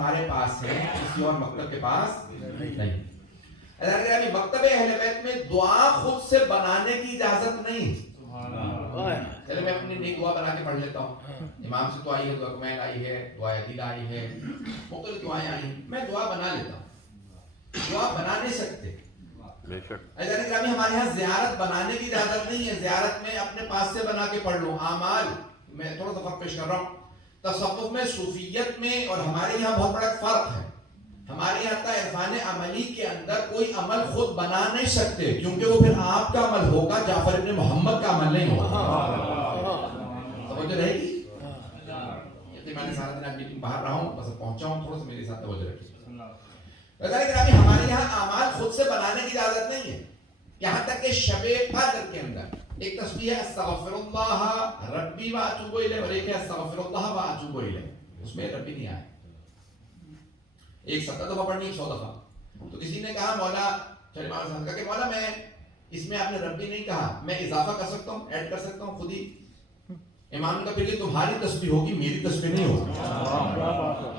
ہمارے پاس ہیں، کسی اور مکتب کے پاس نہیں۔ مکتب اہل بیت میں دعا خود سے بنانے کی اجازت نہیں۔ چلے میں اپنی نیک دعا بنا کے پڑھ لیتا ہوں، امام سے تو آئی ہے، دعا کمیل آئی ہے، دعا عدیل آئی ہے، مختلف دعائیں آئی ہیں، میں دعا بنا لیتا ہوں۔ دعا بنا نہیں سکتے۔ ہمارے یہاں زیارت بنانے کی اجازت نہیں ہے، زیارت میں اپنے پاس سے بنا کے پڑھ لوں۔ اعمال میں تھوڑا سا فرق پیش کر رہا ہوں، تصوف میں، صوفیت میں اور ہمارے یہاں بہت بڑا فرق ہے۔ ہمارے یہاں کا عرفان عملی کے اندر کوئی عمل خود بنا نہیں سکتے، کیونکہ وہ پھر آپ کا عمل ہوگا، جعفر ابن محمد کا عمل نہیں ہوگا۔ توجہ رہے گی؟ میں نے سارا دن آپ میٹنگ باہر رہا ہوں، بس پہنچا ہوں، تھوڑا سا میرے ساتھ توجہ رکھیے۔ ہمارے یہاں اعمال خود سے بنانے کی اجازت نہیں ہے، یہاں تک کہ شب قدر کے اندر ایک تسبیح ہے استغفر اللہ ربی واتوب الیہ، اور ایک ہے استغفر اللہ واتوب الیہ، اس میں ربی نہیں آیا۔ ایک 70 دفعہ پڑھنی، 100 دفعہ۔ تو کسی نے کہا مولا چلے مولانا صاحب کا کہ مولا میں اس میں آپ نے ربی نہیں کہا، میں اضافہ کر سکتا ہوں، ایڈ کر سکتا ہوں خود ہی؟ امام کا پھر تمہاری تسبیح ہوگی، میری تسبیح نہیں ہوگی۔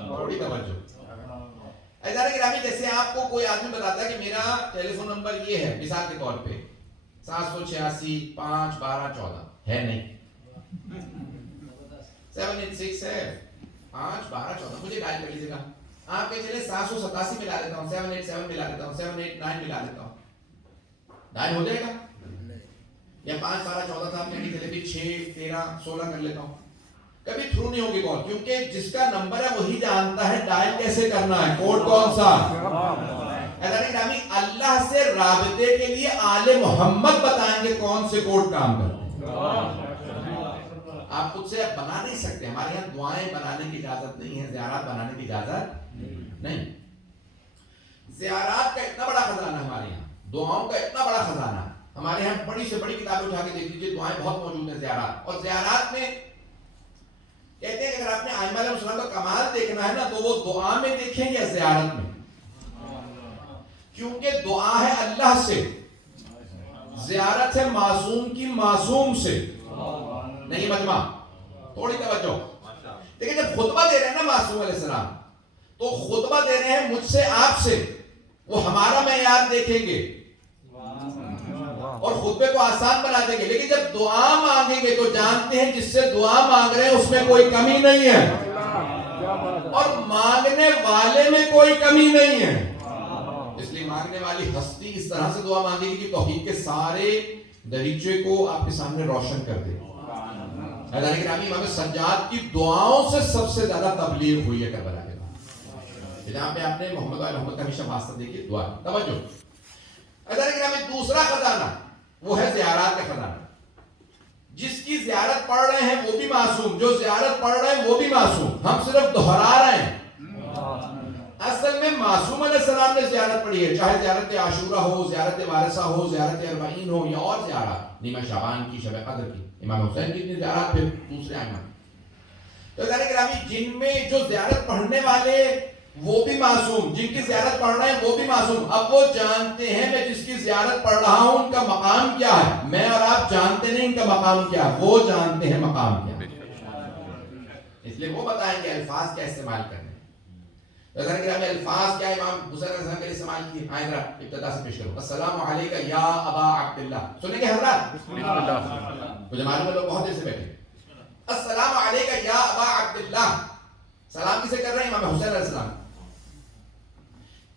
تھوڑی توجہ۔ جیسے آپ کو کوئی آدمی بتاتا ہے کہ میرا ٹیلی فون نمبر یہ ہے، مثال کے طور پہ 786 5 12 14 ہے نہیں، 786 ہے 5 12 14، مجھے ڈائل کر لیجیے گا۔ آپ کے چلے 787 ملا لیتا ہوں، 787 ملا لیتا ہوں، 789 ملا لیتا ہوں، ڈائل ہو جائے گا؟ یا 5 12 14 تھا، آپ کہیں چلے 6 13 16 کر لیتا ہوں، کبھی تھرو نہیں ہوگی کال، کیونکہ جس کا نمبر ہے وہی جانتا ہے ڈائل کیسے کرنا ہے، کوڈ کون سا۔ اللہ سے رابطے کے لیے آل محمد بتائیں گے کون سے کوڈ کام کرتے ہیں، آپ خود سے بنا نہیں سکتے۔ ہمارے یہاں دعائیں بنانے کی اجازت نہیں ہے، زیارات بنانے کی اجازت نہیں۔ زیارات کا اتنا بڑا خزانہ ہے ہمارے یہاں، دعاؤں کا اتنا بڑا خزانہ ہے ہمارے یہاں، بڑی سے بڑی کتابیں اٹھا کے دیکھ لیجیے، دعائیں بہت موجود ہیں زیارات۔ اور زیارات میں کہتے ہیں کہ اگر آپ نے ائمہ علیہ السلام کا کمال دیکھنا ہے نا تو وہ دعا میں دیکھیں یا زیارت میں، کیونکہ دعا ہے اللہ سے، زیارت ہے معصوم کی معصوم سے، نہیں مجمع۔ تھوڑی توجہ۔ لیکن جب خطبہ دے رہے ہیں نا معصوم علیہ السلام، تو خطبہ دے رہے ہیں مجھ سے آپ سے، وہ ہمارا معیار دیکھیں گے اور خطبے کو آسان بنا دیں گے، لیکن جب دعا مانگیں گے تو جانتے ہیں جس سے دعا مانگ رہے ہیں اس میں کوئی کمی نہیں ہے، اور مانگنے والے میں کوئی کمی نہیں ہے، اس لیے مانگنے والی ہستی اس طرح سے دعا مانگے گی کہ توحید کے سارے دریچے کو آپ کے سامنے روشن کر دے۔ حضرت گرامی امام سجاد کی دعاؤں سے سب سے زیادہ تبلیغ ہوئی ہے کربلا کے بعد۔ جہاں پہ آپ نے محمد و محمد کا ہمیشہ واسطہ دیکھیے، دعا توجہ۔ حضرت گرامی دوسرا خزانہ وہ ہے زیارات کا خزانہ۔ جس کی زیارت پڑھ رہے ہیں وہ بھی معصوم، جو زیارت پڑھ رہے ہیں وہ بھی معصوم، ہم صرف دہرا رہے ہیں۔ اصل میں معصوم علیہ السلام نے زیارت پڑھی ہے، چاہے زیارت عاشورہ ہو، زیارت وارثہ ہو، زیارت اربعین ہو یا اور زیارات، نیمہ شعبان کی، شب قدر کی، امام حسین کی اتنی زیارات، پھر دوسرے ائمہ۔ تو حضرت گرامی جن میں جو زیارت پڑھنے والے وہ بھی معصوم، جن کی زیارت پڑھ رہے ہیں وہ بھی معصوم، اب وہ جانتے ہیں میں جس کی زیارت پڑھ رہا ہوں ان کا مقام کیا ہے، میں اور آپ جانتے نہیں ان کا مقام کیا ہے، وہ جانتے ہیں مقام کیا ہے، اس لیے وہ بتائیں گے الفاظ کیا استعمال کرنے۔ حضرت گرامی الفاظ کیا امام حسین علیہ السلام کے لیے استعمال کیے، آئیں ذرا ابتدا سے پیش کرو۔ السلام علیکہ یا ابا عبداللہ، سنیں گے حضرات؟ بسم اللہ۔ مجھے معلوم ہے لوگ بہت دیر سے بیٹھے۔ السلام علیکہ یا ابا عبداللہ، سلام کسے کر رہے ہیں؟ امام حسین علیہ السلام۔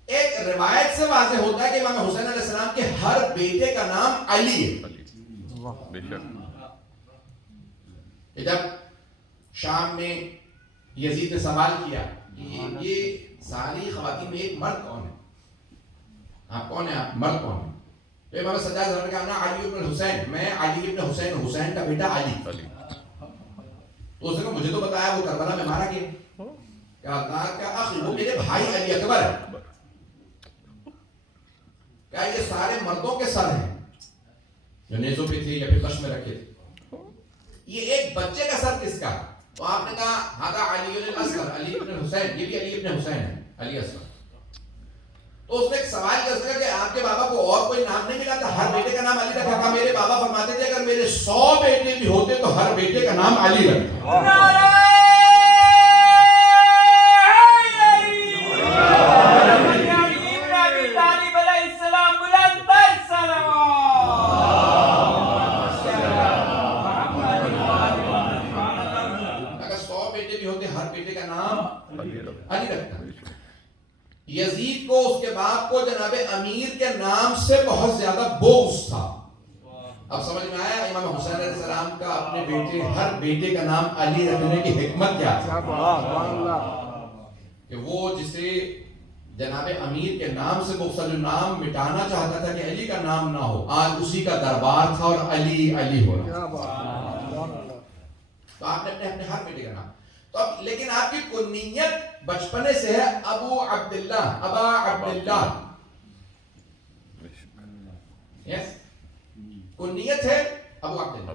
ایک روایت سے واضح ہوتا ہے کہ امام حسین علیہ السلام کے ہر بیٹے کا نام علی ہے۔ جب شام میں یزید نے سوال کیا یہ ساری خواتین میں ایک مرد کون ہے، آپ کون ہیں، آپ مرد کون ہیں؟ تو امام سجاد نے کہا علی ابن حسین، میں علی ابن حسین، حسین کا بیٹا علی۔ تو اس نے کہا مجھے تو بتایا وہ کربلا میں مارا گیا، کہا اخی وہ میرے بھائی علی اکبر ہے۔ کیا یہ سارے مردوں کے سر ہیں جو نیزوں پہ تھے یا پھر کش میں رکھے تھے، یہ ایک بچے کا سر کس کا؟ تو آپ نے کہا ہذا علی الاصغر، علی ابن حسین، یہ بھی علی ابن حسین ہے، علی اصغر۔ تو اس نے ایک سوال کر سکا کہ آپ کے بابا کو اور کوئی نام نہیں ملا تھا، ہر بیٹے کا نام علی رکھا؟ کہا میرے بابا فرماتے تھے اگر میرے 100 بیٹے بھی ہوتے تو ہر بیٹے کا نام علی رکھتا۔ علی رکھتا. یزید کو اس کے باپ کو جناب امیر کے نام سے بہت زیادہ بغض تھا. اب سمجھ میں آیا امام حسین علیہ السلام کا اپنے بیٹے ہر بیٹے کا نام علی رکھنے کی حکمت کیا تھی؟ کہ وہ جسے جناب امیر کے نام سے بغض جو نام مٹانا چاہتا تھا کہ علی کا نام نہ ہو، آج اسی کا دربار تھا اور علی علی ہو رہا. تو آپ نے اپنے ہر بیٹے کا نام تو اب لیکن آپ کی کنیت بچپنے سے ہے ابو عبداللہ، ابا عبداللہ. یس کنیت ہے ابو عبداللہ،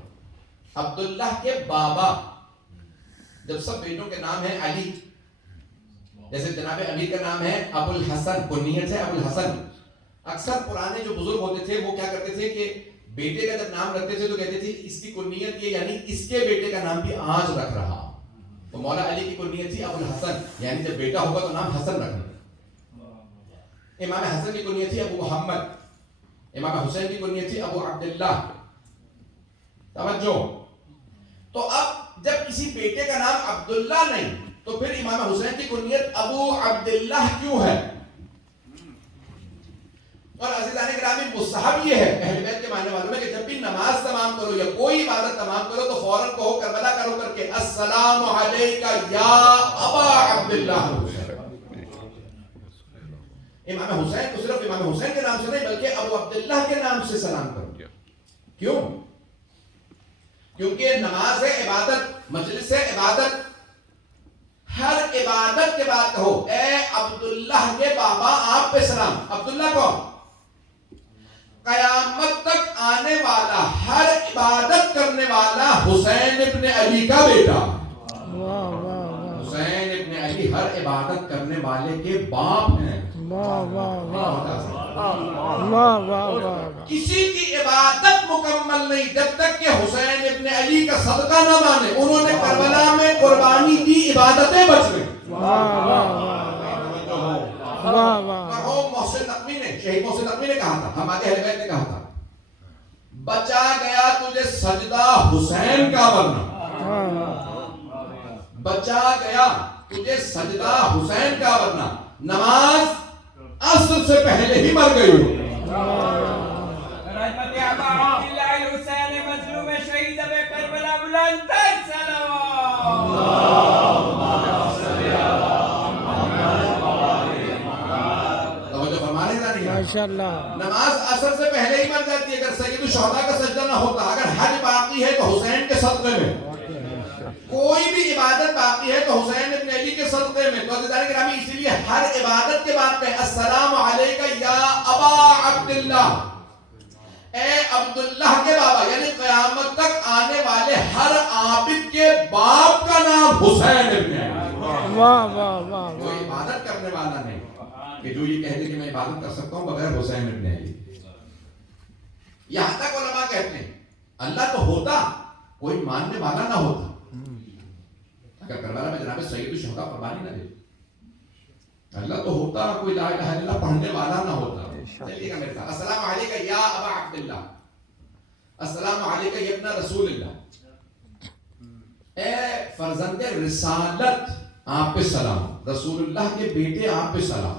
عبداللہ کے بابا. جب سب بیٹوں کے نام ہیں علی، جیسے جناب امیر کا نام ہے ابو الحسن، کنیت ہے ابو الحسن. اکثر پرانے جو بزرگ ہوتے تھے وہ کیا کرتے تھے کہ بیٹے کا جب نام رکھتے تھے تو کہتے تھے اس کی کنیت یہ یعنی اس کے بیٹے کا نام بھی آج رکھ رہا. تو مولا علی کی کنیت تھی ابو الحسن، یعنی جب بیٹا ہوگا تو نام حسن رکھنا. امام حسن کی کنیت تھی ابو محمد، امام حسین کی کنیت تھی ابو عبداللہ. توجہ. تو اب جب کسی بیٹے کا نام عبداللہ نہیں تو پھر امام حسین کی کنیت ابو عبداللہ کیوں ہے؟ اور عزیزان گرامی مستحب یہ ہے اہل بیت کے ماننے والوں میں کہ جب بھی نماز تمام کرو یا کوئی عبادت تمام کرو تو فوراً کہو کربلا کرو کر کے السلام علیکہ یا ابا عبداللہ. امام حسین کو صرف امام حسین کے نام سے نہیں بلکہ ابو عبداللہ کے نام سے سلام کرو. کیوں؟ کیونکہ نماز ہے عبادت، مجلس ہے عبادت. ہر عبادت کے بعد کہو اے عبداللہ کے بابا آپ پہ سلام. عبداللہ کون؟ قیامت تک آنے والا ہر عبادت کرنے والا حسین ابن علی کا بیٹا. حسین ابن علی ہر عبادت کرنے والے کے باپ ہیں. کسی کی عبادت مکمل نہیں جب تک کہ حسین ابن علی کا صدقہ نہ مانے. انہوں نے کربلا میں قربانی کی، عبادتیں بچ گئی. محسن نقوی نے، شہید محسن نقوی نے کہا تھا، ہمارے اہل بیت نے کہا تھا بچا گیا تجھے سجدہ حسین کا ورنہ، بچا گیا تجھے سجدہ حسین کا ورنہ نماز عصر سے پہلے ہی مر گئی ہو. رحمت ابا عبداللہ حسین مظلوم شہید کربلا بلند تر صلوات. نماز عصر سے پہلے ہی مر جاتی ہے. اگر سید الشہداء کا سجدہ نہ ہوتا، اگر حج باقی ہے تو حسین کے صدقے میں، کوئی بھی عبادت باقی ہے تو حسین ابن علی کے صدقے میں. تو عزیزان گرامی اسی لیے ہر عبادت کے بعد کہیں السلام علیکہ یا ابا عبداللہ، اے عبداللہ کے بابا. یعنی قیامت تک آنے والے ہر عابد کے باپ کا نام حسین ابن علی. کوئی عبادت کرنے والا نہیں کہ جو یہ کہتے کہ میں عبادت کر سکتا ہوں بغیر حسین ابن علی. یہاں تک علماء کہتے ہیں اللہ تو ہوتا، کوئی ماننے والا نہ ہوتا. اگر کربلا میں جناب سید الشہداء قربانی نہ دے، اللہ تو ہوتا، کوئی لا الہ الا اللہ پڑھنے والا نہ ہوتا. چلیے گا میرے ساتھ السلام علیکہ یا ابا عبداللہ، السلام علیکہ یا ابن رسول اللہ، اے فرزند رسالت آپ پہ سلام، رسول اللہ کے بیٹے آپ پہ سلام.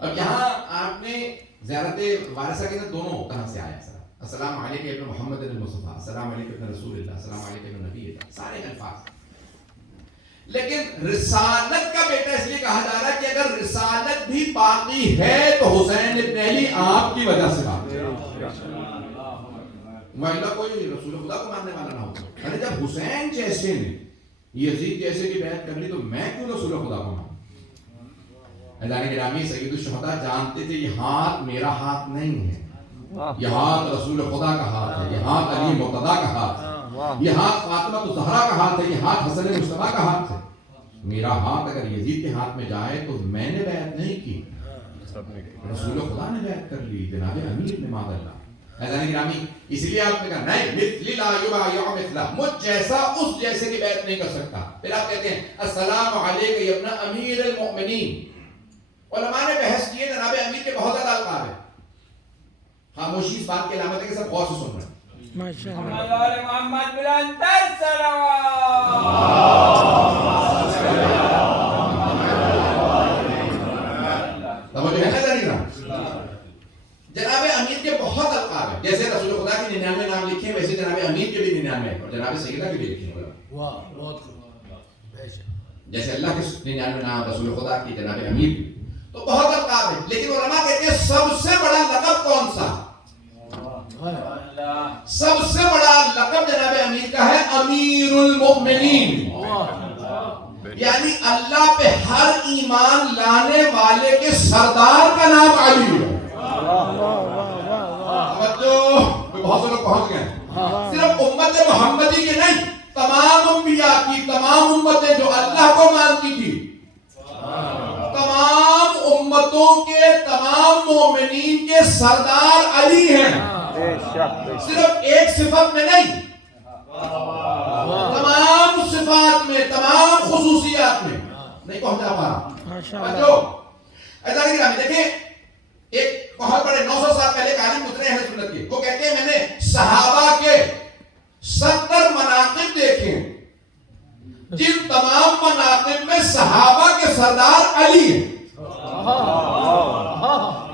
اب یہاں آپ نے زیارت وارثہ کے دونوں طرح سے آیا سلام. السلام علیکم ابن محمد المصطفیٰ، السلام علیکم ابن رسول اللہ، السلام علیکم ابن نبی اللہ، سارے الفاظ. لیکن رسالت کا بیٹا اس لیے کہا جا رہا ہے کہ اگر رسالت بھی باقی ہے تو حسین ابن علی آپ کی وجہ سے باقی ہے. وَإِلَّا کوئی رسول خدا کو ماننے والا نہ ہوتا. ارے جب حسین جیسے نے یزید جیسے کی بیعت کر لی تو میں کیوں رسول خدا کو مانوں؟ عزیزان گرامی سید الشہداء جانتے تھے یہ ہاتھ میرا ہاتھ نہیں ہے، یہ ہاتھ رسول خدا کا ہاتھ ہے، یہ ہاتھ علی مرتضیٰ کا ہاتھ ہے، یہ ہاتھ فاطمہ الزہرا کا ہاتھ ہے، یہ ہاتھ حسن مصطفیٰ کا ہاتھ ہے. میرا ہاتھ اگر یزید کے ہاتھ میں جائے تو میں نے بیعت نہیں کی، رسول خدا نے بیعت کر لی، جناب امیر نے ماذ اللہ. عزیزان گرامی اس لیے آپ نے کہا نہیں مثلی لا یبایع مثلہ، مجھ جیسا اس جیسے کی بیعت نہیں کر سکتا. پھر آپ کہتے ہیں السلام علیکم یا ابن امیر المؤمنین. علماء نے بحث کی ہے، جناب امیر کے بہت زیادہ القاب ہیں. خاموشی اس بات کی علامت ہے کہ سب غور سے سن رہے ہیں. محمد بلند تر صلوات. عقیدہ بھی دیکھیں گے. جیسے اللہ کے 99 نام رسول خدا کی جناب امیر تو بہت القاب ہے، لیکن علماء کہتے ہیں سب سے بڑا لقب کون سا؟ سب سے بڑا لقب جناب امیر کا ہے امیر المؤمنین. یعنی اللہ پہ ہر ایمان لانے والے کے سردار کا نام علی ہے. بہت سے لوگ پہنچ گئے. صرف امت محمدی کے نہیں، تمام انبیاء کی تمام امتیں جو اللہ کو مانتی تھی، تمام امتوں کے تمام مومنین کے سردار علی ہیں. صرف ایک صفت میں نہیں، تمام صفات میں، تمام خصوصیات میں. نہیں پہنچا پا ایسا نہیں. دیکھیں ایک بہت بڑے 900 سال پہلے ایک عالم گزرے ہیں سنت کے، وہ کہتے ہیں میں نے صحابہ کے 70 مناقب دیکھے جن تمام مناقب میں صحابہ کے سردار علی ہیں،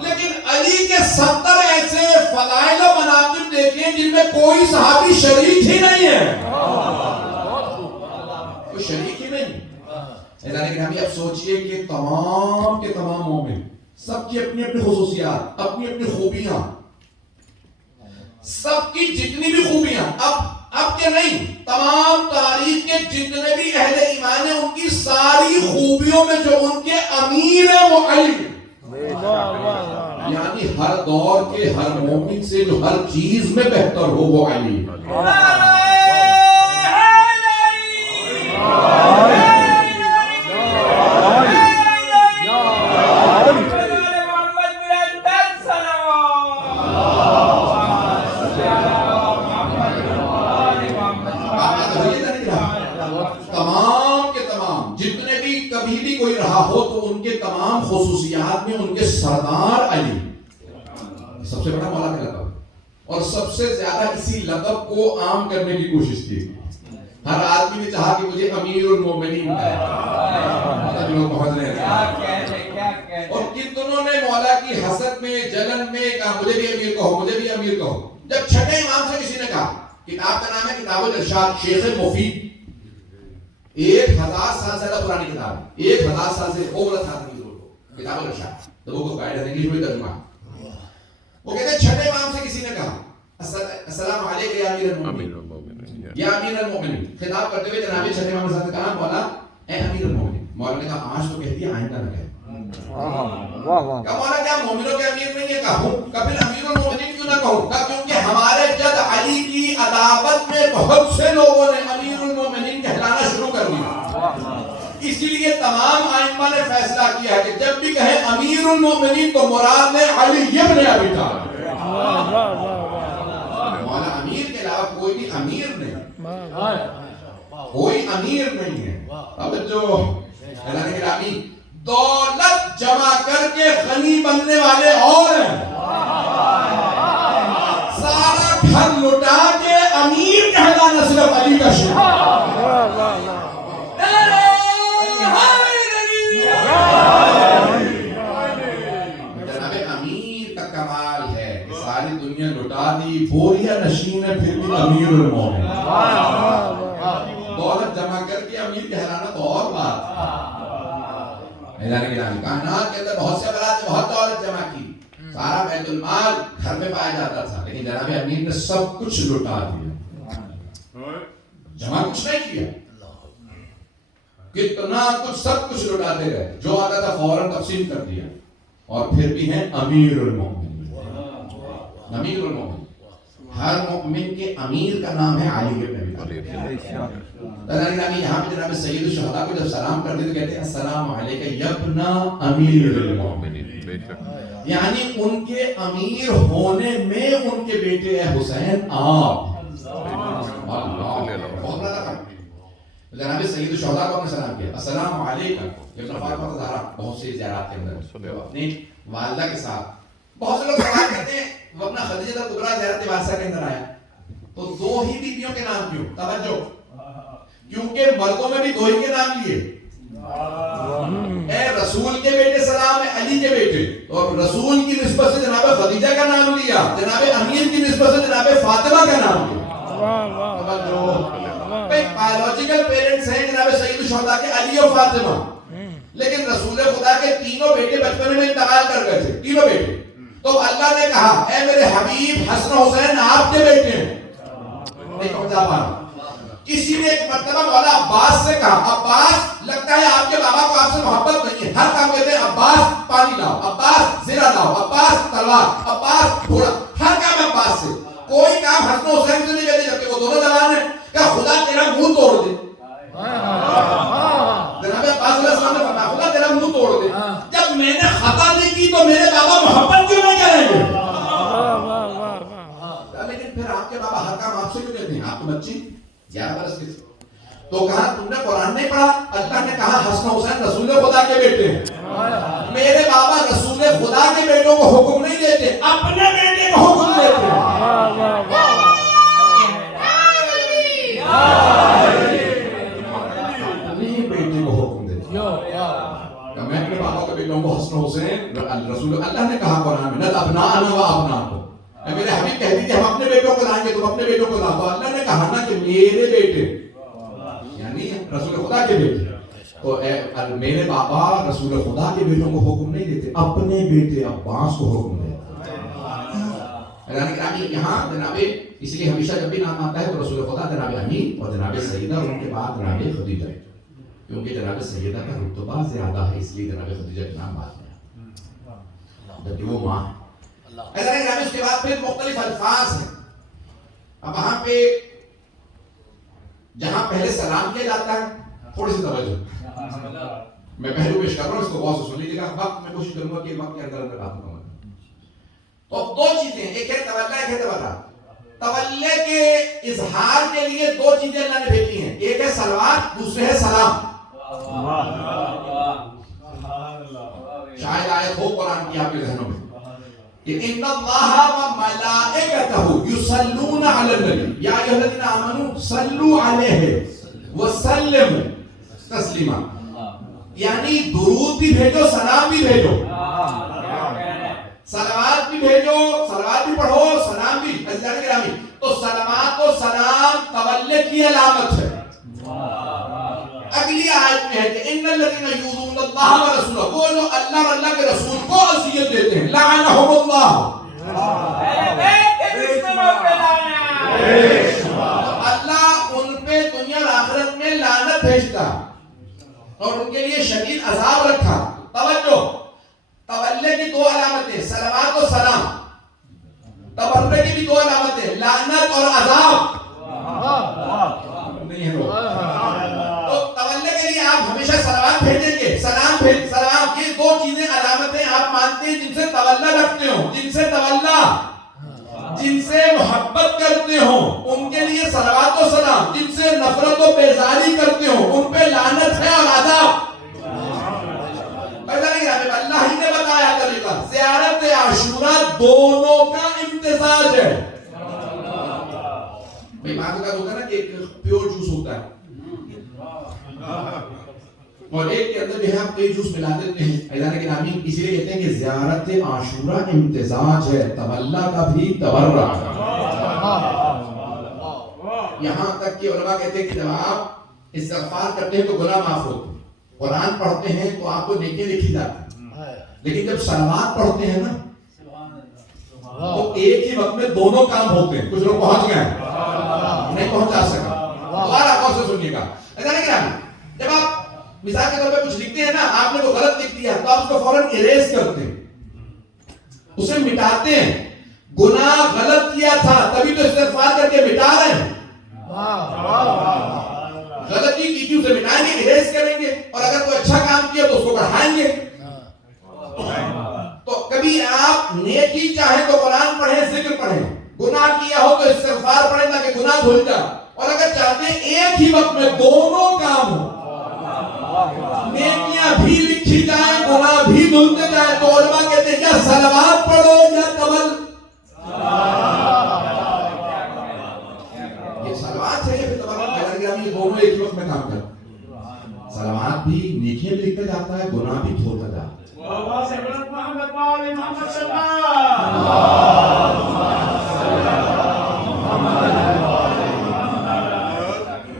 لیکن علی کے 70 ایسے فضائل و مناقب دیکھے جن میں کوئی صحابی شریک ہی نہیں ہے. کوئی شریک ہی نہیں. لیکن ہمیں اب سوچئے کہ تمام کے تمام مومن سب کی اپنی اپنی خصوصیات، اپنی اپنی خوبیاں، سب کی جتنی بھی خوبیاں اب کے نہیں، تمام تاریخ کے جتنے بھی اہل ایمان ہیں ان کی ساری خوبیوں میں جو ان کے امیر ہیں وہ علی. یعنی ہر دور کے ہر مومن سے جو ہر چیز میں بہتر ہو وہ علی. ہو تو ان کے تمام خصوصیات میں ان کے سردار علی سب سے بڑا مولا کا لقب، اور سب سے زیادہ اسی لقب کو عام کرنے کی کوشش کی. ہر آدمی نے چاہا کہ مجھے امیر المومنین ہے. اور کتنوں نے مولا کی حسد میں جلن میں کہا مجھے بھی امیر کہو، مجھے بھی امیر کہو. جب چھٹے امام سے کسی نے کہا، کتاب کا نام ہے کتاب الارشاد، شیخ مفید، 1000 سال سے زیادہ پرانی کتاب ہے. 1000 سال سے اوور تھا کتاب الارشاد، تو وہ گائیڈ ہے انگلش میں ترجمہ. وہ کہتے ہیں چھٹے امام سے کسی نے کہا السلام علیکم یا امیر المومنین، یا امیر المومنین. خطاب کرتے ہوئے جناب چھٹے امام نے کہا مولا اے امیر المومنین. مولا نے کہا آج تو کہہ دیا آئندہ نہ کہے. کہا مولا کیا مومنوں کے امیر نہیں ہے؟ کہوں. کبھی امیر المومنین کیوں نہ کہوں؟ کہا کیونکہ ہمارے جد علی کی عداوت میں بہت سے لوگوں نے امیر المومنین کہلانا شروع کر دیا. اسی لیے تمام ائمہ نے فیصلہ کیا ہے کہ جب بھی کہیں امیر المومنین تو مراد ہے علی ابن ابی طالب. مولا امیر کے علاوہ کوئی بھی امیر نہیں، کوئی امیر نہیں ہے. اب جو اللہ کے گرامی دولت جمع کر کے غنی بننے والے اور ہیں، سارا گھر لٹا کے امیر کہلانا صرف علی کا شان. جناب امیر کا کمال ہے کہ ساری دنیا لٹا دی، بوریا نشین ہے پھر بھی امیر المومنین. دولت جمع کر کے امیر کہلانا تو اور بات. کائنات کے اندر بہت سے افراد نے بہت دولت جمع کی، سارا بیت المال گھر میں پایا جاتا تھا، لیکن جناب امیر نے سب کچھ لٹا دیا، جمع کچھ نہیں کیا. کتنا کچھ سب کچھ لٹاتے گئے، جو آتا تھا فوراً تقسیم کر دیا، اور پھر بھی ہیں امیر المومنین. امیر المومنین ہر مومن کے امیر کا نام ہے علی بن ابی طالب. یہاں پہ جناب سید الشہداء کو جب سلام کرتے تو کہتے ہیں السلام علیک یا ابن امیر المومنین. یعنی ان کے امیر ہونے میں ان کے بیٹے حسین آپ. جناب سید الشہداء کو اپنے سلام کیا السلام علیکم. ابن فاطمہ زہرا بہت سی زیارات کے اندر اپنی والدہ کے ساتھ. بہت سے لوگ سوال کرتے ہیں وہ اپنا خدیجہ الکبریٰ زیارت وارثہ کے اندر آیا تو 2 ہی بیویوں کے نام کیوں؟ توجہ، کیونکہ مردوں میں بھی 2 ہی کے نام لیے. اے رسول کے بیٹے سلام ہے علی کے بیٹے، اور رسول کی نسبت سے جناب خدیجہ کا نام لیا، جناب امیر کی نسبت سے جناب فاطمہ کا نام لیا. بایولوجیکل پیرنٹس ہیں جناب سید الشہداء کے علی و فاطمہ، لیکن رسول خدا کے تینوں بیٹے بچپن میں انتقال کر گئے تھے، تینوں بیٹے. تو اللہ نے کہا اے میرے حبیب حسن حسین آپ کے بیٹے ہیں. نہیں سمجھا پا رہا. کسی نے ایک مرتبہ مولا عباس سے کہا عباس لگتا ہے آپ کے بابا کو آپ سے محبت نہیں ہے، ہر کام کہتے ہیں عباس پانی لاؤ، عباس زیرہ لاؤ، عباس تلوار، عباس گھوڑا، ہر کام عباس سے. کوئی کام حسن حسین سے نہیں کہتے جبکہ وہ دونوں جوان ہیں. کہ خدا تیرا منہ توڑ دے. جناب عباس علیہ السلام نے فرمایا خدا تیرا منہ توڑ دے. جب میں نے خطا نہیں کی تو میرے بابا محبت کیوں نہیں کریں گے؟ لیکن پھر آپ کے بابا ہر کام آپ سے کیوں کہتے ہیں؟ آپ کے بچے 11 برس کے تھے. تو کہا تم نے قرآن نہیں پڑھا؟ اللہ نے کہا حسن حسین رسول خدا کے بیٹے ہیں. میرے بابا رسول خدا کے بیٹوں کو حکم نہیں دیتے، اپنے بیٹے کو حکم دیتے ہیں. اپنے بیٹے کو حکم دیتے ہیں. میں اپنے بابا کے بیٹوں کو حسن حسین رسول اللہ نے کہا قرآن میں نہ ابناءنا و ابناءکم. میرے حبیب کہہ دیجیے ہم اپنے بیٹوں کو لائیں گے تم اپنے بیٹوں کو لاؤ. تو اللہ نے کہا نا کہ میرے بیٹے یعنی رسول خدا کے بیٹے. تو میرے بابا رسول خدا کے بیٹوں کو حکم نہیں دیتے، اپنے بیٹے عباس کو حکم دیتے. یہاں جناب اس لیے ہمیشہ جب بھی نام آتا ہے تو رسول خدا جناب امین اور جناب سیدہ اور ان کے بعد جناب خدیجہ، کیونکہ جناب سیدہ کا رتبہ زیادہ ہے اس لیے جناب خدیجہ کے نام بعد میں جبکہ وہ ماں ہے. اس کے بعد پھر مختلف الفاظ ہیں. اب وہاں پہ جہاں پہلے سلام کیا جاتا ہے تھوڑی سی توجہ میں پہلو پیش کر رہا ہوں، اس کو غور سے سن لیجیے گا. وقت میں کوشش کروں گا کہ وقت کے اندر اندر بات کروں. تو دو چیزیں، ایک ہے تولا، ایک ہے تولہ. تولے کے اظہار کے لیے دو چیزیں اللہ نے بھیجی ہیں، ایک ہے سلوات، دوسرے ہے سلام. شاید آیت ہو قرآن کی آپ کے ذہنوں میں ان اللہ و ملائکتہ یصلون علی النبی یا ایھا الذین آمنوا صلوا علیہ وسلموا تسلیما. یعنی درود بھی بھیجو، سلام بھی بھیجو، صلوات بھی بھیجو، صلوات بھی پڑھو، سلام بھی. عزیزان گرامی تو صلوات و سلام تولے کی علامت ہے. اگلی آیت میں ہے کہ ان الذین یؤذون اللہ ورسولہ، وہ جو اللہ اور اللہ کے رسول کو اذیت دیتے ہیں لعنہم اللہ. اللہ ان پہ دنیا اور آخرت میں لعنت بھیجتا اور ان کے لیے شدید عذاب رکھا. توجہ، تولے کی دو علامتیں صلوات و سلام، تبرے کی بھی دو علامتیں لعنت اور عذاب. نہیں ہے تو تولے کے لیے آپ ہمیشہ صلوات بھیجیں گے، سلام یہ دو چیزیں علامتیں آپ مانتے ہیں جن سے تولا رکھتے ہو، جن سے محبت کرتے ہو ان کے لیے صلوات و سلام، جن سے نفرت و بیزاری کرتے ہو ان پہ لعنت ہے اور عذاب. اللہ ہی نے بتایا طریقہ. زیارت عاشوراء دونوں کا امتزاج ہے. بھئی بات کا ہوتا ہے نا کہ ایک پیور جوس ہوتا ہے اور ایک کے اندر جو ہے آپ کئی جوس ملا دیتے ہیں. ایزان گرامی اسی لیے کہتے ہیں کہ زیارت عاشوراء امتزاج ہے، تولا کا بھی تبرع. یہاں تک کہ علماء کہتے ہیں کہ جب آپ استغفار کرتے ہیں تو گناہ معاف ہوتے ہیں، قرآن پڑھتے ہیں تو آپ کو نیکیاں لکھی جاتی ہیں، لیکن جب صلوات پڑھتے ہیں نا تو ایک ہی وقت میں دونوں کام ہوتے ہیں. کچھ لوگ پہنچ گئے ہیں، نہیں پہنچا سکا. دوبارہ غور سے سنیے گا. جب آپ مثال کے طور پہ کچھ لکھتے ہیں نا، آپ نے وہ غلط لکھ دیا تو آپ اس کو فوراً اریز کرتے ہیں، اسے مٹاتے ہیں. گناہ غلط کیا تھا تبھی تو استغفار کر کے مٹا رہے ہیں. غلطی کی تھی اسے مٹائیں گے، اریز کریں گے، اور اگر کوئی اچھا کام کیا تو اس کو بڑھائیں گے. تو کبھی آپ نیکی چاہیں تو قرآن پڑھیں، ذکر پڑھیں، گناہ کیا ہو تو استغفار پڑھیں تاکہ گناہ دھل جائے. اور اگر چاہتے ہیں ایک ہی وقت میں دونوں کام ہو، نیکیاں بھی لکھی جائیں، گناہ بھی دھلتے جائیں، تو علماء کہتے ہیں یا صلوات پڑھو یا تول. یہ صلوات ہے یا پھر تول، یہ دونوں ایک ہی وقت میں کام کرتے. صلوات بھی نیکیاں بھی لکھتا جاتا ہے، گناہ بھی دھلتا جاتا ہے.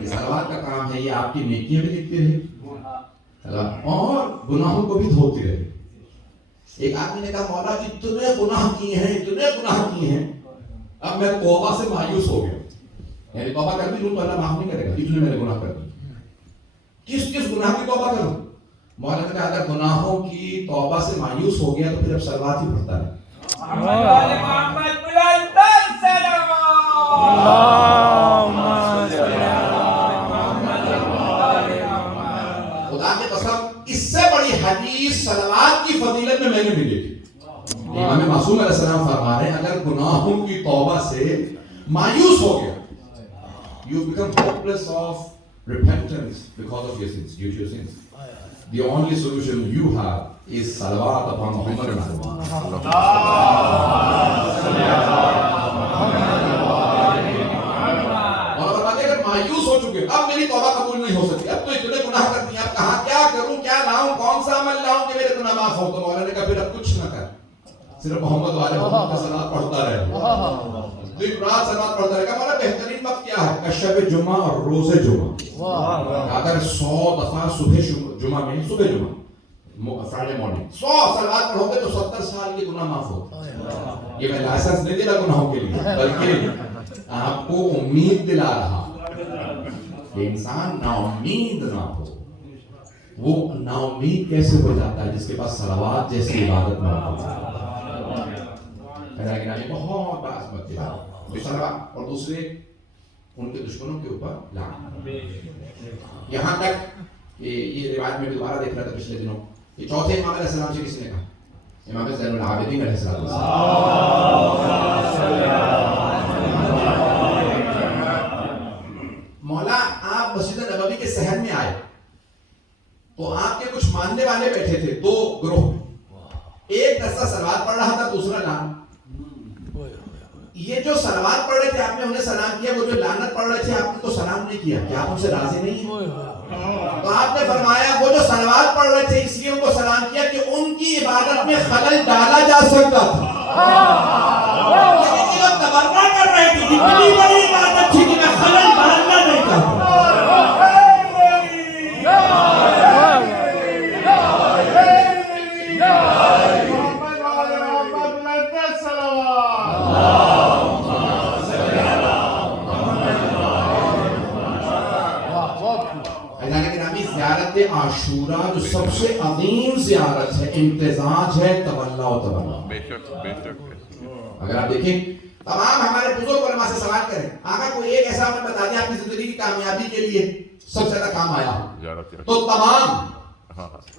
یہ صلوات کا آپ کی نیکیاں بھی لکھتی رہے اور گناہوں کو بھی دھوتی رہے. ایک آدمی نے کہا مولا جی اتنے گناہ کیے ہیں, اتنے گناہ کیے ہیں, اب میں توبہ سے مایوس ہو گیا. یعنی توبہ کر بھی لوں تو اللہ معاف نہیں کرے گا, اتنے میں نے گناہ کر دی. کس کس گناہ کی توبہ کروں؟ مولا نے کہا اگر گناہوں کی توبہ سے مایوس ہو گیا تو پھر اب صلوات ہی پڑھتا ہے. محمد بلند تر خدا کی قسم اس سے بڑی حدیث صلوات کی فضیلت میں نے نہیں دیکھی. امام معصوم علیہ السلام فرما رہے ہیں اگر گناہوں کی توبہ سے مایوس ہو گیا, you become hopeless of repentance because of your sins, due to your sins. The only solution you have is salawat upon Muhammad. اور اگر مایوس ہو چکے اب میری توبہ قبول نہیں ہو سکتی, اب تو اتنے گناہ کر دیا, اب کہاں کیا کروں, کیا لاؤں, کون سا عمل لاؤں کہ میرے گناہ معاف ہو. تو مولا نے کہا پھر اب کچھ نہ کر, صرف محمد والے محمد کا صلوات پڑھتا رہے, دن رات صلوات پڑھتا رہے گا. مولا بہترین وقت کیا ہے؟ کشب جمعہ اور روز جمعہ. اگر 100 دفعہ صبح جمعہ میں, صبح جمعہ فرائیڈے مارننگ 100 صلوات پڑھو گے تو 70 سال کے گناہ معاف ہو. یہ میں لائسنس نہیں دے رہا گناہوں کے لیے, بلکہ آپ کو امید دلا رہا کہ انسان نا امید نہ ہو. وہ نا امید کیسے ہو جاتا ہے؟ جس کے پاس صلوات جیسی عبادت نہ ہوتی. بہت بڑا عظمت کی بات ہے. اور دوسرے ان کے دشمنوں کے اوپر لعنت. یہاں تک یہ روایت میں دوبارہ دیکھ رہا تھا پچھلے دنوں, یہ چوتھے امام علیہ السلام سے کس نے کہا؟ امام زین العابدین علیہ السلام. مولا آپ مسجد نبوی کے صحن میں آئے تو آپ کے کچھ ماننے والے بیٹھے تھے, 2 گروہ. ایک دستہ صلوات پڑھ رہا تھا, دوسرا لعنت. یہ جو صلوات پڑھ رہے تھے آپ نے انہیں سلام کیا, وہ جو لعنت پڑھ رہے تھے آپ نے تو سلام نہیں کیا. کیا آپ ان سے راضی نہیں ہیں؟ تو آپ نے فرمایا وہ جو صلوات پڑھ رہے تھے اس لیے ان کو سلام کیا کہ ان کی عبادت میں خلل ڈالا جا سکتا تھا, لیکن یہ لوگ تبرہ کر رہے تھے اتنی بڑی عبادت تھی کہ میں خلل ڈالنا نہیں چاہتا. زیارت عاشورہ جو سب سے عظیم زیارت ہے, امتزاج ہے تولا و تبرع. اگر آپ دیکھیں تمام ہمارے بزرگ علماء سے سوال کریں, آقا کوئی ایک ایسا عمل بتا دیں آپ کی زندگی کی کامیابی کے لیے سب سے زیادہ کام آیا ہو, تو تمام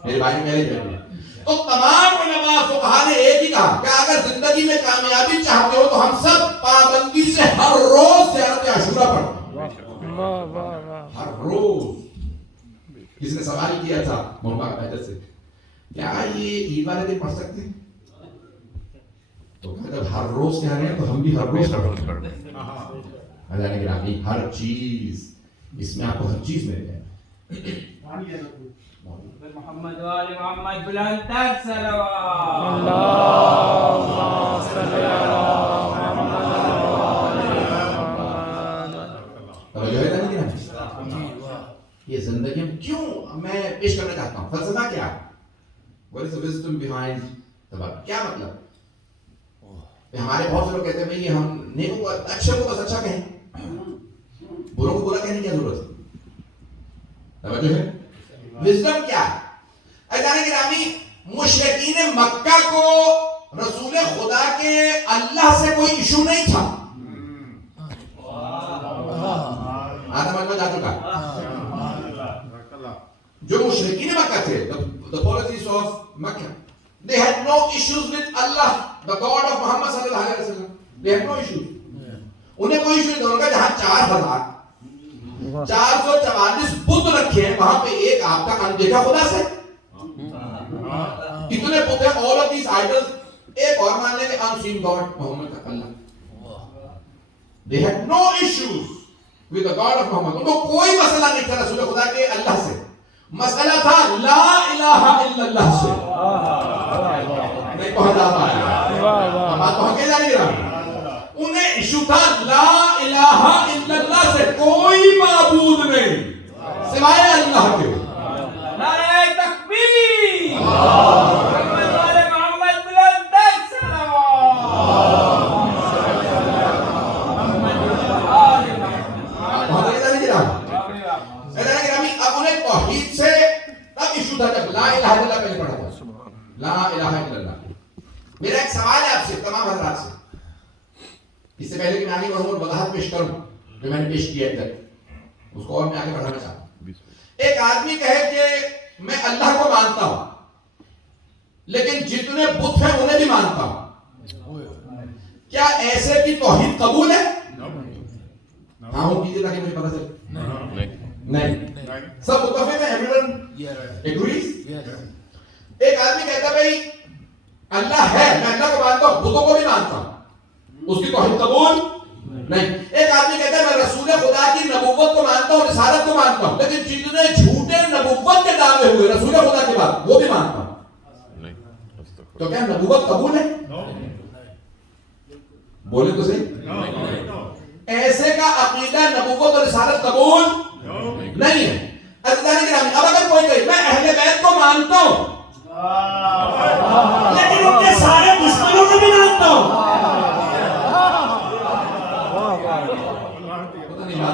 میرے بھائی میرے جائیں تو تمام علماء فقہا نے ایک ہی کہا کہ اگر زندگی میں کامیابی چاہتے ہو تو ہم سب پابندی سے ہر روز زیارت عاشورہ پڑھیں. ہر روز. کسی نے سوال کیا تھا محمد بہتر سے, کیا یہ عید والے دن پڑھ سکتے ہیں؟ تو کہا جب ہر روز کہہ رہے ہیں تو ہم بھی ہر روز پڑھیں گے. اللہ نے کہا ہر چیز اس میں آپ کو ہر چیز مل جائے. محمد والے محمد بلند تر صلوات. اللهم صل على محمد. توجہ ہے نا یہ زندگی میں کیوں میں پیش کرنا چاہتا ہوں, فلسفہ کیا ہے, what is the wisdom behind the, کیا مطلب؟ ہمارے بہت سے لوگ کہتے ہیں بھئی ہم نیکوں کو اچھے کو بس اچھا کہیں, بروں کو برا کہنے کی ضرورت ہے. توجہ ہے, وزڈم کیا ہے؟ اجانے گرامی مشرکین مکہ کو رسول خدا کے اللہ سے کوئی ایشو نہیں تھا. آدم اللہ جا چکا. جو مشرکین مکہ تھے, the policies of Makkah, they had no issues with Allah, the God of Muhammad sallallahu alaihi wasallam. They had no issues. انہیں کوئی ایشو نہیں تھا. ان کا جہاں 4,444 بت رکھے ہیں وہاں پہ ایک آپ کا اندیکھا خدا سے. اتنے بت ہیں, all of these idols, ایک اور مان لیں گے unseen God محمد کا اللہ. They had no issues with the God of Muhammad. ان کو کوئی مسئلہ نہیں تھا رسول خدا کے اللہ سے. مسئلہ تھا لا الہ الا اللہ سے. نہیں پہنچ جاتا ہے بات تو ہم کہہ جائیں گے. انہیں ایشو تھا لا الہ الا اللہ سے, کوئی معبود نہیں سوائے اللہ کے. نعرہ تکبیر. محمد والے محمد بلند تر صلوات. اب انہیں توحید سے تب ایشو تھا جب لا الہ الا اللہ پہلے پڑھا تھا. لا الہ الا اللہ. میرا ایک سوال ہے آپ سے تمام حضرات سے, اس سے پہلے کہ میں آگے بڑھوں اور وضاحت پیش کروں جو میں نے پیش کیا ہے تک, اس کو اور میں آگے بڑھانا چاہتا ہوں. ایک آدمی کہے کہ میں اللہ کو مانتا ہوں لیکن جتنے بت ہیں انہیں بھی مانتا ہوں, کیا ایسے کی توحید قبول ہے؟ ہاں ہوں کیجئے تاکہ مجھے پتہ چلے. نہیں. سب متفق ہیں؟ Every one agrees? ایک آدمی کہتا ہے بھائی اللہ ہے, میں اللہ کو مانتا ہوں, بتوں کو بھی مانتا ہوں, اس کی توحید قبول نہیں. ایک آدمی کہتا ہے میں رسول خدا کی نبوت کو مانتا ہوں, رسالت کو مانتا ہوں, لیکن جتنے جھوٹے نبوت کے دعوے ہوئے رسول خدا کے بعد وہ بھی مانتا ہوں. تو کیا نبوت قبول ہے؟ بولے تو صحیح. ایسے کا عقیدہ نبوت اور رسالت قبول نہیں ہے. عزیزان گرامی, اب اگر کوئی کہے میں اہل بیت کو مانتا ہوں لیکن ان کے سارے دشمنوں کو بھی مانتا ہوں,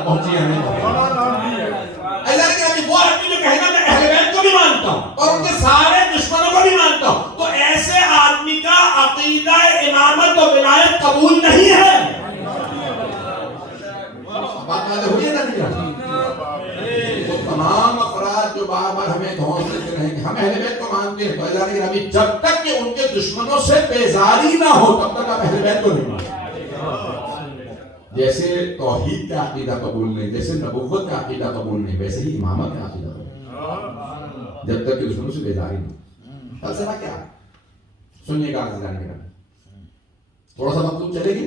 پہنچی ہے نہیں. عزیزان گرامی, وہ آدمی جو کہے گا میں اہل بیت کو بھی مانتا ہوں اور ان کے سارے دشمنوں کو بھی مانتا ہوں, تو ایسے آدمی کا عقیدہ امامت و ولایت قبول نہیں ہے. بات یاد ہوئی ہے نا نہیں؟ وہ تمام افراد جو بار بار ہمیں دھونس دیتے رہیں گے ہم اہل بیت کو مانتے ہیں, تو عزیزان گرامی جب تک کہ ان کے دشمنوں سے بیزاری نہ ہو تب تک آپ اہل بیت کو نہیں مانتے. جیسے توحید کا عقیدہ قبول نہیں, جیسے نبوت کا عقیدہ قبول نہیں, ویسے ہی امامت کا عقیدہ قبول نہیں جب تک کہ دشمنوں سے بیزاری نہ ہو. فلسفہ کیا؟ سنیے گا عزیزان گرامی, تھوڑا سا وقت چلے گی.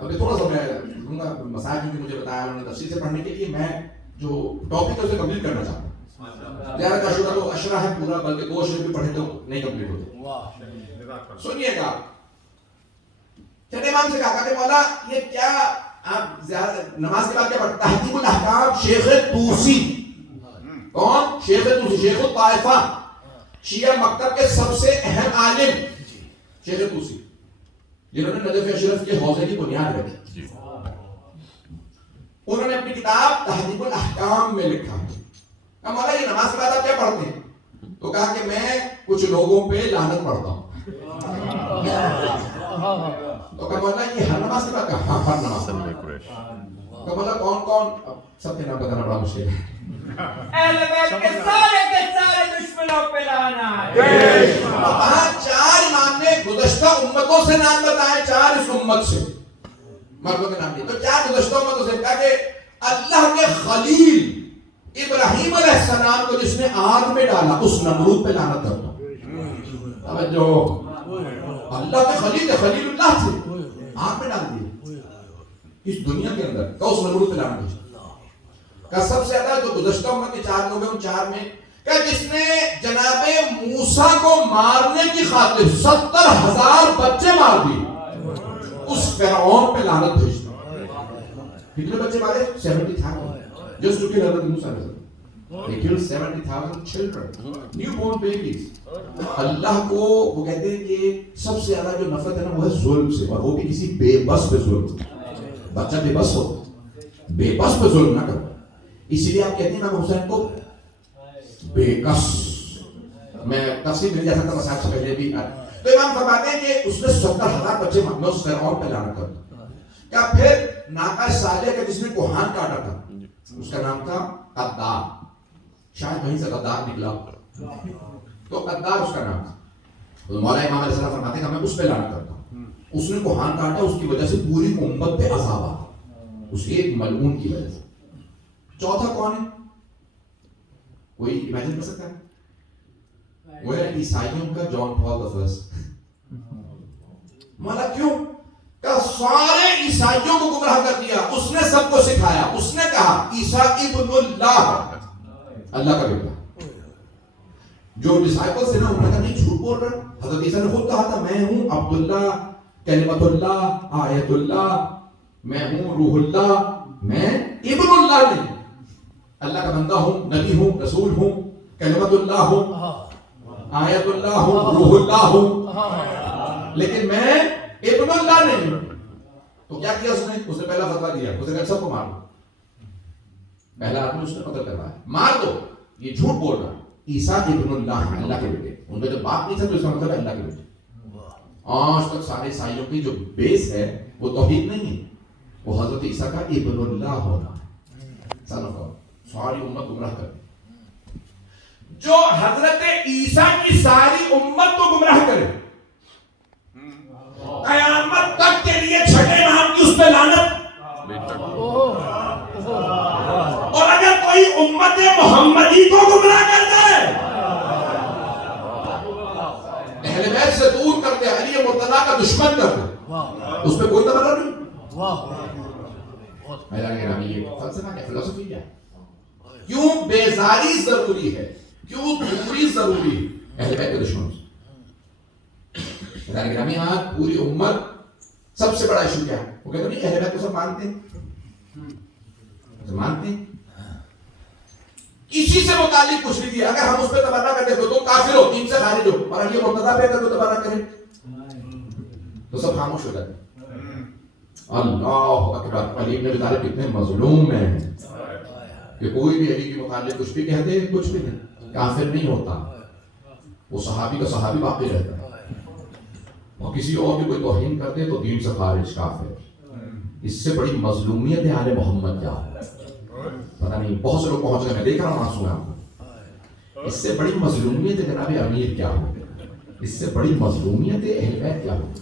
ابھی تھوڑا سا میں دوں گا مسائل جو مجھے بتایا انہوں نے تفصیل سے پڑھنے کے لیے, میں جو ٹاپک ہے اسے کمپلیٹ کرنا چاہتا ہوں. زیادہ کا شورا تو اشرا ہے پورا, بلکہ 2 اشرے بھی پڑھے تو نہیں کمپلیٹ ہوتے. سنیے گا, چھٹے امام سے کہا کہ مولا یہ کیا آپ زیادہ نماز کے بعد کیا پڑھتے؟ تہذیب الاحکام شیخ طوسی. کون؟ شیخ طوسی, شیخ الطائفہ, شیعہ مکتب کے سب سے اہم عالم شیخ طوسی, جنہوں نے نجف اشرف کے حوضے کی بنیاد رکھی. انہوں نے اپنی کتاب تہذیب الاحکام میں لکھا کہ مولا یہ نماز کے بعد آپ کیا پڑھتے ہیں؟ تو کہا کہ میں کچھ لوگوں پہ لعنت پڑھتا ہوں. تو کہا مولا یہ ہر نماز کے بعد؟ ہاں ہر نماز. کہا مولا کون کون؟ سب کے نام بتانا بڑا مشکل ہے. اہل بیت کے سارے دشمنوں پہ لعنت. 4 امام نے گزشتہ امتوں سے نام بتائے, 4 اس امت سے مردوں کے نام دیے. تو 4 گزشتہ امتوں سے کہا کہ اللہ کے خلیل ابراہیم علیہ السلام کو جس نے آگ میں ڈالا اس نمرود پہ لعنت کرتا ہوں. توجہ, اللہ کے خلیل اللہ تھے, آگ میں ڈال دیے اس دنیا کے اندر, تو اس نمرود پہ لعنت کرتا. سب سے زیادہ جو گزشتہ امت کے 4 لوگ ہیں ان 4 میں کہ جس نے جناب موسیٰ کو مارنے کی خاطر 70,000 بچے مار دیے, اس فرعون پہ لعنت بھیج دی. کتنے بچے مارے؟ 70,000. Just to kill Hazrat Musa. They killed 70,000 children, newborn babies. اللہ کو وہ کہتے ہیں کہ سب سے زیادہ جو نفرت ہے نا وہ ہے ظلم سے, اور وہ بھی کسی بے بس پہ ظلم. بچہ بے بس ہو, بے بس پہ ظلم نہ کرو. اسی لیے آپ کہتے ہیں امام حسین کو بے کس. میں تفصیل مل جا سکتا مسائل سے پہلے بھی. تو امام فرماتے ہیں کہ اس نے 70,000 بچے مارے, اس فرعون پہ لعنت کرتا. کیا پھر ناقہ صالح کا جس نے کوہان کاٹا تھا اس کا نام تھا قدار, شاید وہیں سے قدار نکلا, تو قدار اس کا نام تھا. تو مولا امام علیہ السلام فرماتے ہیں کہ میں اس پہ لعنت کرتا ہوں, اس نے کوہان کاٹا, اس کی وجہ سے پوری امت پہ عذاب آتا, اس کی ایک ملعون کی وجہ سے. چوتھا کون ہے؟ کوئی امیجن کر سکتا ہے؟ وہ ہے عیسائیوں کا جان پال دی فرسٹ. مولا کیوں؟ کہ سارے عیسائیوں کو گمراہ کر دیا, اس نے سب کو سکھایا. اس نے کہا عیسیٰ ابن اللہ, اللہ کا بیٹا. جو ڈسائپلز تھے نا انہوں نے کہا نہیں جھوٹ بول رہا. حضرت عیسیٰ نے خود کہا تھا میں ہوں عبداللہ, کلمت اللہ, آیت اللہ, میں ہوں روح اللہ, میں ابن اللہ نہیں. اللہ کا بندہ ہوں، نبی ہوں، رسول ہوں، کلمت اللہ ہوں، آیت اللہ ہوں، روح اللہ ہوں، لیکن میں ابن اللہ نہیں ہوں. تو کیا کیا اس نے پہلا فتویٰ دیا، اس نے کہا سب کو مار دو. پہلا آدمی اس نے قتل کروایا، مار دو، یہ جھوٹ بول رہا ہے. عیسیٰ ابن اللہ ہیں، اللہ کے بیٹے. ان کا جب باپ نہیں تھا تو اس کا مطلب ہے اللہ کے بیٹے. آج تک سارے عیسائیوں کی جو بیس ہے وہ توحید نہیں ہے، وہ حضرت عیسیٰ کا ابن اللہ ہونا ہے. ساری امت گمراہ کر دی. جو حضرت عیسیٰ کی ساری امت کو گمراہ کرے، قیامت تک کے لیے چھٹے نام کی اس پہ لعنت. اور اگر کوئی امت محمدی کو گمراہ کر دے، اہل بیت سے دور کر دے، علی مرتضیٰ کا دشمن کر دے، اس پہ کوئی تبرہ نہیں. میرا گرامی یہ فلسفہ کیا، فلسفی کیا؟ کیوں بیزاری ضروری ہے، کیوں دوری ضروری ہے اہل بیت کے دشمنوں سے؟ میرا گرامی آج پوری امت سب سے بڑا ایشو کیا ہے؟ وہ کہتے نہیں اہل بیت کو سب مانتے ہیں، مانتے ہیں، کسی سے متعلق کچھ نہیں دیا. اگر ہم اس پہ تبرہ کرتے تو تم کافر ہو، دین سے خارج ہو، اور علی مرتضیٰ پہ اگر کوئی تبرہ کرے تو سب خاموش ہو جاتے. اللہ اکبر. علی بن ابی طالب کتنے مظلوم ہیں کہ کوئی بھی علی کے متعلق کچھ بھی کہتے ہیں، کچھ بھی نہیں، کافر نہیں ہوتا، وہ صحابی کا صحابی باقی رہتا ہے. اور کسی اور کی کوئی توہین کرتے تو دین سے خارج، کافر. اس سے بڑی مظلومیت ہے آل محمد کیا ہے پتہ نہیں. بہت سے لوگ پہنچ گئے، میں دیکھ رہا ہوں آنسو میں. اس سے بڑی مظلومیت ہے جناب امیر کیا ہو، اس سے بڑی مظلومیت ہے اہل بیت کیا ہو.